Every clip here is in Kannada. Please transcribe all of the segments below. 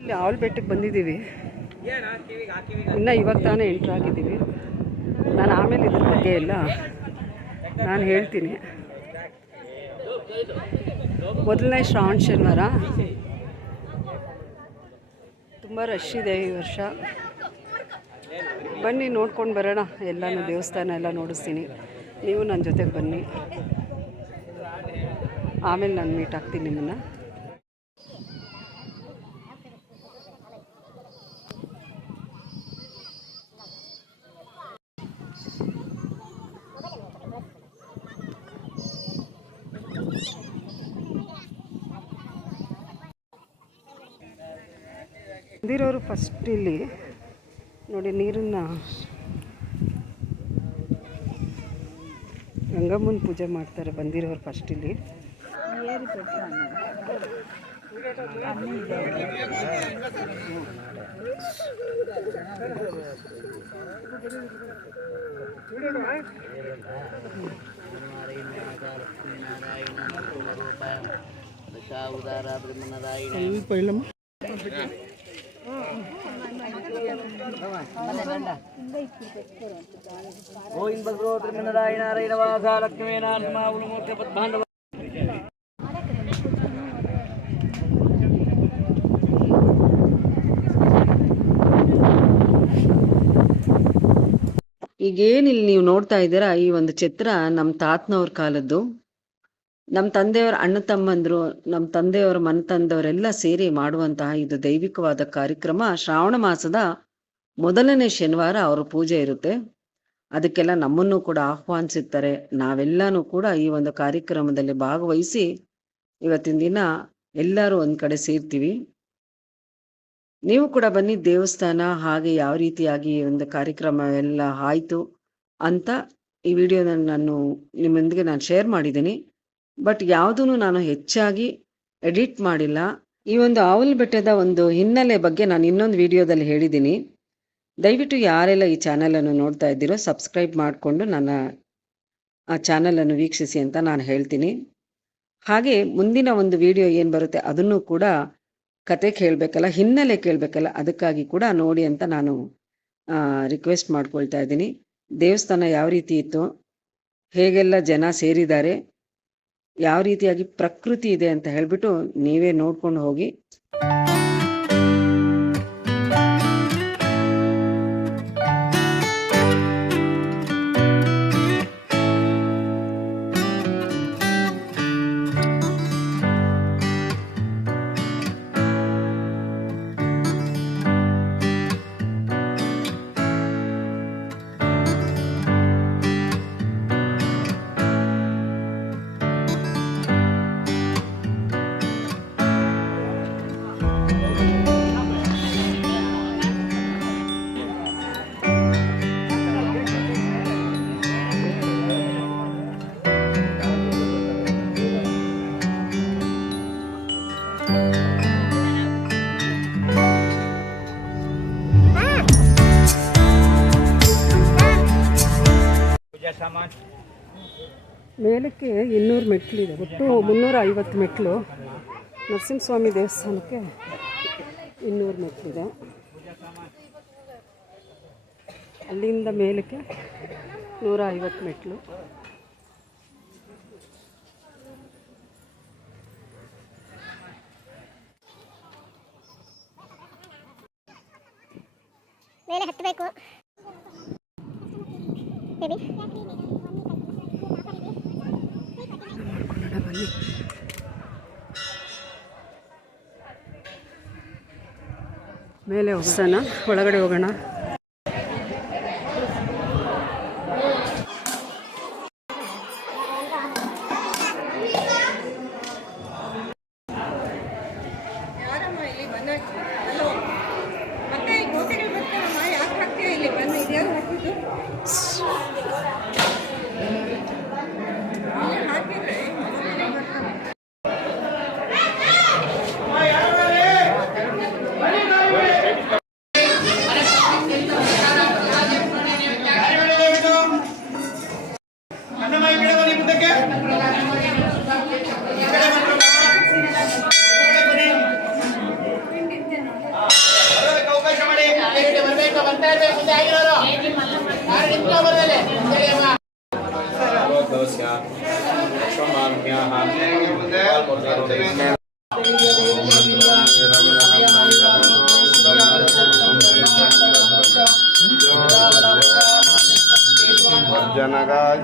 ಇಲ್ಲಿ ಆಲ್ ಬೆಟ್ಟಕ್ಕೆ ಬಂದಿದ್ದೀವಿ. ಇನ್ನು ಇವಾಗ ತಾನೇ ಎಂಟ್ರ್ ಆಗಿದ್ದೀವಿ. ನಾನು ಆಮೇಲೆ ಇದ್ರ ಬಗ್ಗೆ ಎಲ್ಲ ನಾನು ಹೇಳ್ತೀನಿ. ಮೊದಲನೇ ಶ್ರಾವಣ ಶನಿವಾರ. ತುಂಬ ರಶ್ ಇದೆ ಈ ವರ್ಷ. ಬನ್ನಿ, ನೋಡ್ಕೊಂಡು ಬರೋಣ. ಎಲ್ಲನೂ ದೇವಸ್ಥಾನ ಎಲ್ಲ ನೋಡಿಸ್ತೀನಿ. ನೀವು ನನ್ನ ಜೊತೆಗೆ ಬನ್ನಿ. ಆಮೇಲೆ ನಾನು ಮೀಟ್ ಆಗ್ತೀನಿ ನಿಮ್ಮನ್ನು. ಬಂದಿರೋರು ಫಸ್ಟ್ ಇಲ್ಲಿ. ನೋಡಿ ನೀರನ್ನು ಗಂಗಮ್ಮನ ಪೂಜೆ ಮಾಡ್ತಾರೆ ಬಂದಿರೋರು ಫಸ್ಟ್ ಇಲ್ಲಿ. ಸ್ವಲ್ಪ ಇಲ್ಲಮ್ಮ. ಈಗೇನಿಲ್ಲಿ ನೀವು ನೋಡ್ತಾ ಇದ್ದೀರಾ ಈ ಒಂದು ಚಿತ್ರ ನಮ್ಮ ತಾತನವ್ರ ಕಾಲದ್ದು. ನಮ್ಮ ತಂದೆಯವರ ಅಣ್ಣ ತಮ್ಮಂದ್ರು ನಮ್ಮ ತಂದೆಯವರ ಮನೆ ತಂದವರೆಲ್ಲ ಸೇರಿ ಮಾಡುವಂತಹ ಇದು ದೈವಿಕವಾದ ಕಾರ್ಯಕ್ರಮ. ಶ್ರಾವಣ ಮಾಸದ ಮೊದಲನೇ ಶನಿವಾರ ಅವರ ಪೂಜೆ ಇರುತ್ತೆ. ಅದಕ್ಕೆಲ್ಲ ನಮ್ಮನ್ನು ಕೂಡ ಆಹ್ವಾನಿಸಿರ್ತಾರೆ. ನಾವೆಲ್ಲಾನು ಕೂಡ ಈ ಒಂದು ಕಾರ್ಯಕ್ರಮದಲ್ಲಿ ಭಾಗವಹಿಸಿ ಇವತ್ತಿನ ದಿನ ಎಲ್ಲರೂ ಒಂದ್ ಕಡೆ ಸೇರ್ತೀವಿ. ನೀವು ಕೂಡ ಬನ್ನಿ ದೇವಸ್ಥಾನ ಹಾಗೆ ಯಾವ ರೀತಿಯಾಗಿ ಈ ಒಂದು ಕಾರ್ಯಕ್ರಮ ಎಲ್ಲ ಆಯ್ತು ಅಂತ ಈ ವಿಡಿಯೋನ ನಾನು ನಿಮ್ಮೊಂದಿಗೆ ನಾನು ಶೇರ್ ಮಾಡಿದ್ದೀನಿ. ಬಟ್ ಯಾವುದೂ ನಾನು ಹೆಚ್ಚಾಗಿ ಎಡಿಟ್ ಮಾಡಿಲ್ಲ. ಈ ಒಂದು ಆವಲ್ ಬೆಟ್ಟದ ಒಂದು ಹಿನ್ನೆಲೆ ಬಗ್ಗೆ ನಾನು ಇನ್ನೊಂದು ವಿಡಿಯೋದಲ್ಲಿ ಹೇಳಿದ್ದೀನಿ. ದಯವಿಟ್ಟು ಯಾರೆಲ್ಲ ಈ ಚಾನಲನ್ನು ನೋಡ್ತಾ ಇದ್ದೀರೋ ಸಬ್ಸ್ಕ್ರೈಬ್ ಮಾಡಿಕೊಂಡು ನನ್ನ, ಆ ಚಾನಲನ್ನು ವೀಕ್ಷಿಸಿ ಅಂತ ನಾನು ಹೇಳ್ತೀನಿ. ಹಾಗೆ ಮುಂದಿನ ಒಂದು ವಿಡಿಯೋ ಏನು ಬರುತ್ತೆ ಅದನ್ನು ಕೂಡ ಕತೆ ಕೇಳಬೇಕಲ್ಲ, ಹಿನ್ನೆಲೆ ಕೇಳಬೇಕಲ್ಲ, ಅದಕ್ಕಾಗಿ ಕೂಡ ನೋಡಿ ಅಂತ ನಾನು ರಿಕ್ವೆಸ್ಟ್ ಮಾಡ್ಕೊಳ್ತಾ ಇದ್ದೀನಿ. ದೇವಸ್ಥಾನ ಯಾವ ರೀತಿ ಇತ್ತು? ಹೇಗೆಲ್ಲ ಜನ ಸೇರಿದ್ದಾರೆ? ಯಾವ ರೀತಿಯಾಗಿ ಪ್ರಕೃತಿ ಇದೆ ಅಂತ ಹೇಳ್ಬಿಟ್ಟು ನೀವೇ ನೋಡ್ಕೊಂಡು ಹೋಗಿ. ಮೇಲಕ್ಕೆ ಇನ್ನೂರು ಮೆಟ್ಲಿದೆ ಒಟ್ಟು ಮುನ್ನೂರ ಐವತ್ತು ಮೆಟ್ಲು ನರಸಿಂಹಸ್ವಾಮಿ ದೇವಸ್ಥಾನಕ್ಕೆ ಇನ್ನೂರು ಮೆಟ್ಲಿದೆ ಅಲ್ಲಿಂದ ಮೇಲಕ್ಕೆ ನೂರ ಐವತ್ತು ಮೆಟ್ಲು ಮೇಲೆ ಹತ್ತಬೇಕು. ಬೇಬಿ. ಮೇಲೆ ಹೋಗೋಣ. ಒಳಗಡೆ ಹೋಗೋಣ.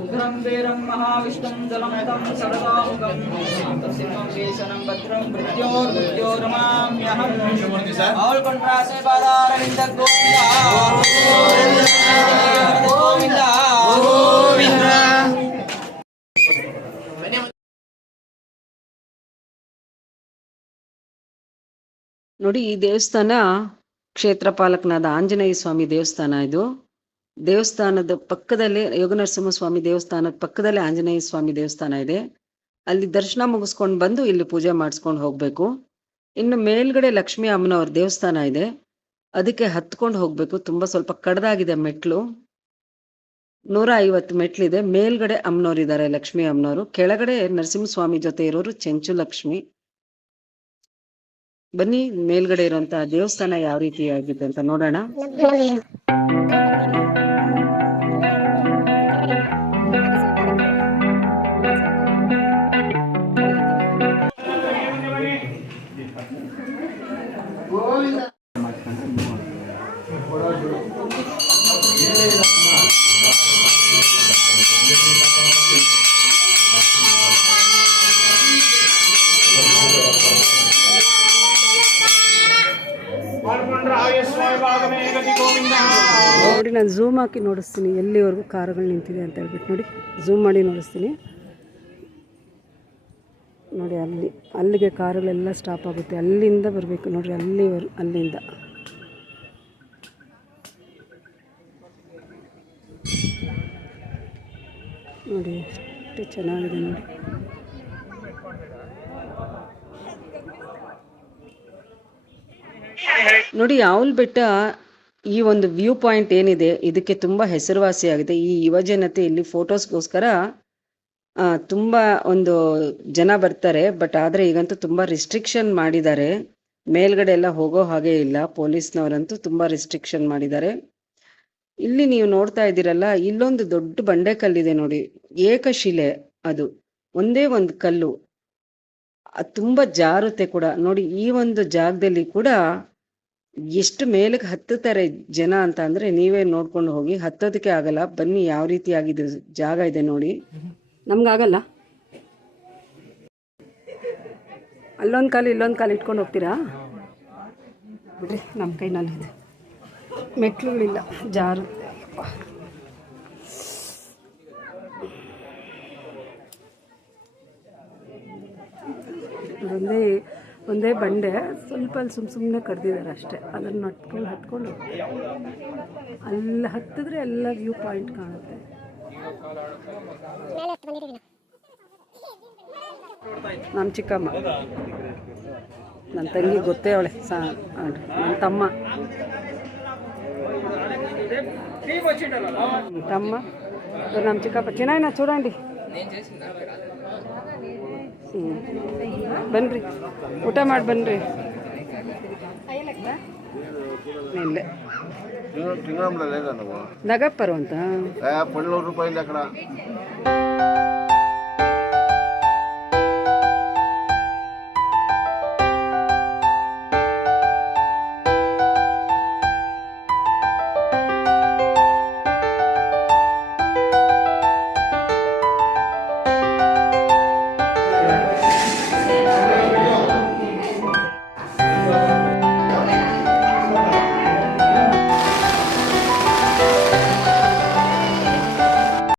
ಪುಷ್ಪದಕ್ಷರ ತಾಂಬೂಲಾನಿ ಸಮರ್ಪಯಾಮಿ ಉಗ್ರಂ ವೀರಂ ಮಹಾವಿಷ್ಣುಂ ಜಲಂ ತಂ ಸರದಾಮುಖಂ ಸಿಂಹಂ ಕೇಶನಂ ಭದ್ರಂ ಮೃತ್ಯೋರ್ಮೃತ್ಯೋರ್ಮಾಮ್ಯಹಂ ಆಲ್ ಕೊಂಡ್ರಾಸೆ ಬಾದಾರವಿಂದ ಗೋವಿಂದ ಗೋವಿಂದ ಗೋವಿಂದ ನೋಡಿ ಈ ದೇವಸ್ಥಾನ ಕ್ಷೇತ್ರ ಪಾಲಕನಾದ ಆಂಜನೇಯ ಸ್ವಾಮಿ ದೇವಸ್ಥಾನ ಇದು ದೇವಸ್ಥಾನದ ಪಕ್ಕದಲ್ಲೇ ಯೋಗನರಸಿಂಹ ಸ್ವಾಮಿ ದೇವಸ್ಥಾನದ ಪಕ್ಕದಲ್ಲೇ ಆಂಜನೇಯ ಸ್ವಾಮಿ ದೇವಸ್ಥಾನ ಇದೆ. ಅಲ್ಲಿ ದರ್ಶನ ಮುಗಿಸ್ಕೊಂಡು ಬಂದು ಇಲ್ಲಿ ಪೂಜೆ ಮಾಡಿಸ್ಕೊಂಡು ಹೋಗ್ಬೇಕು. ಇನ್ನು ಮೇಲ್ಗಡೆ ಲಕ್ಷ್ಮೀ ಅಮ್ಮನವ್ರ ದೇವಸ್ಥಾನ ಇದೆ. ಅದಕ್ಕೆ ಹತ್ಕೊಂಡು ಹೋಗ್ಬೇಕು. ತುಂಬಾ ಸ್ವಲ್ಪ ಕಡ್ದಾಗಿದೆ ಮೆಟ್ಲು. ನೂರ ಐವತ್ತು ಮೆಟ್ಲಿದೆ. ಮೇಲ್ಗಡೆ ಅಮ್ಮನವ್ರು ಇದ್ದಾರೆ ಲಕ್ಷ್ಮೀ ಅಮ್ಮನವರು. ಕೆಳಗಡೆ ನರಸಿಂಹಸ್ವಾಮಿ ಜೊತೆ ಇರೋರು ಚೆಂಚು ಲಕ್ಷ್ಮಿ. ಬನ್ನಿ, ಮೇಲ್ಗಡೆ ಇರುವಂತಹ ದೇವಸ್ಥಾನ ಯಾವ ರೀತಿ ಆಗಿದೆ ಅಂತ ನೋಡೋಣ. ಹಾಕಿ ನೋಡಿಸ್ತೀನಿ, ಎಲ್ಲಿವರೆಗೂ ಕಾರುಗಳು ನಿಂತಿದೆ ಅಂತ ಹೇಳ್ಬಿಟ್ಟು ನೋಡಿ. ಝೂಮ್ ಮಾಡಿ ನೋಡಿಸ್ತೀನಿ. ನೋಡಿ ಅಲ್ಲಿ, ಅಲ್ಲಿಗೆ ಕಾರುಗಳೆಲ್ಲ ಸ್ಟಾಪ್ ಆಗುತ್ತೆ. ಅಲ್ಲಿಂದ ಬರಬೇಕು. ನೋಡಿರಿ ಅಲ್ಲಿ ಅಲ್ಲಿಂದ. ನೋಡಿ, ಎಷ್ಟು ಚೆನ್ನಾಗಿದೆ ನೋಡಿ. ನೋಡಿ ಯಾವಲ್ ಬೆಟ್ಟ ಈ ಒಂದು ವ್ಯೂ ಪಾಯಿಂಟ್ ಏನಿದೆ, ಇದಕ್ಕೆ ತುಂಬ ಹೆಸರುವಾಸಿಯಾಗಿದೆ. ಈ ಯುವಜನತೆ ಇಲ್ಲಿ ಫೋಟೋಸ್ಗೋಸ್ಕರ ತುಂಬ ಒಂದು ಜನ ಬರ್ತಾರೆ. ಬಟ್ ಆದರೆ ಈಗಂತೂ ತುಂಬ ರಿಸ್ಟ್ರಿಕ್ಷನ್ ಮಾಡಿದ್ದಾರೆ. ಮೇಲ್ಗಡೆ ಎಲ್ಲ ಹೋಗೋ ಹಾಗೆ ಇಲ್ಲ. ಪೊಲೀಸ್ನವರಂತೂ ತುಂಬ ರಿಸ್ಟ್ರಿಕ್ಷನ್ ಮಾಡಿದ್ದಾರೆ. ಇಲ್ಲಿ ನೀವು ನೋಡ್ತಾ ಇದ್ದೀರಲ್ಲ, ಇಲ್ಲೊಂದು ದೊಡ್ಡ ಬಂಡೆ ಕಲ್ಲಿದೆ ನೋಡಿ. ಏಕಶಿಲೆ ಅದು. ಒಂದೇ ಒಂದು ಕಲ್ಲು. ತುಂಬಾ ಜಾರುತ್ತೆ ಕೂಡ. ನೋಡಿ, ಈ ಒಂದು ಜಾಗದಲ್ಲಿ ಕೂಡ ಎಷ್ಟು ಮೇಲಕ್ಕೆ ಹತ್ತುತ್ತಾರೆ ಜನ ಅಂತ ಅಂದ್ರೆ ನೀವೇ ನೋಡ್ಕೊಂಡು ಹೋಗಿ ಹತ್ತೋದಕ್ಕೆ ಆಗಲ್ಲ, ಬನ್ನಿ ಯಾವ ರೀತಿ ಆಗಿದೆ ಜಾಗ ಇದೆ ನೋಡಿ. ನಮ್ಗಾಗಲ್ಲ ಅಲ್ಲೊಂದು ಕಾಲು ಇಲ್ಲೊಂದು ಕಾಲು ಇಟ್ಕೊಂಡು ಹೋಗ್ತೀರಾ? ಬಿಡ್ರಿ ನಮ್ಮ ಇದೆ. ಮೆಟ್ಲುಗಳಿಲ್ಲ ಜಾರು. ಒಂದೇ ಒಂದೇ ಬಂಡೆ ಸ್ವಲ್ಪ ಅಲ್ಲಿ ಸುಮ್ಮ ಸುಮ್ಮನೆ ಕಡ್ದಿದ್ದಾರೆ ಅಷ್ಟೇ ಅದನ್ನು ಹತ್ಕೊಂಡು ಹತ್ಕೊಂಡು ಹೋಗ್ತೀವಿ. ಅಲ್ಲಿ ಹತ್ತಿದ್ರೆ ಎಲ್ಲ ವ್ಯೂ ಪಾಯಿಂಟ್ ಕಾಣುತ್ತೆ ನಮ್ಮ ಚಿಕ್ಕಮ್ಮ ನನ್ನ ತಂಗಿ ಗೊತ್ತೇ ಅವಳೆ ಸಾ ನನ್ನ ತಮ್ಮ ನನ್ನ ತಮ್ಮ ಇವ್ರು ನಮ್ಮ ಚಿಕ್ಕಪ್ಪ ಚಿನ್ನಾಯಿನ చూడండి ಹ್ಞೂ ಬನ್ರಿ ಊಟ ಮಾಡಿ ಬನ್ರಿ ಇಲ್ಲೇ తింగరంలో లేదా నువ్వు నగప్పరు ಅಂತ ఏ పన్నెండు రూపాయలు అక్కడ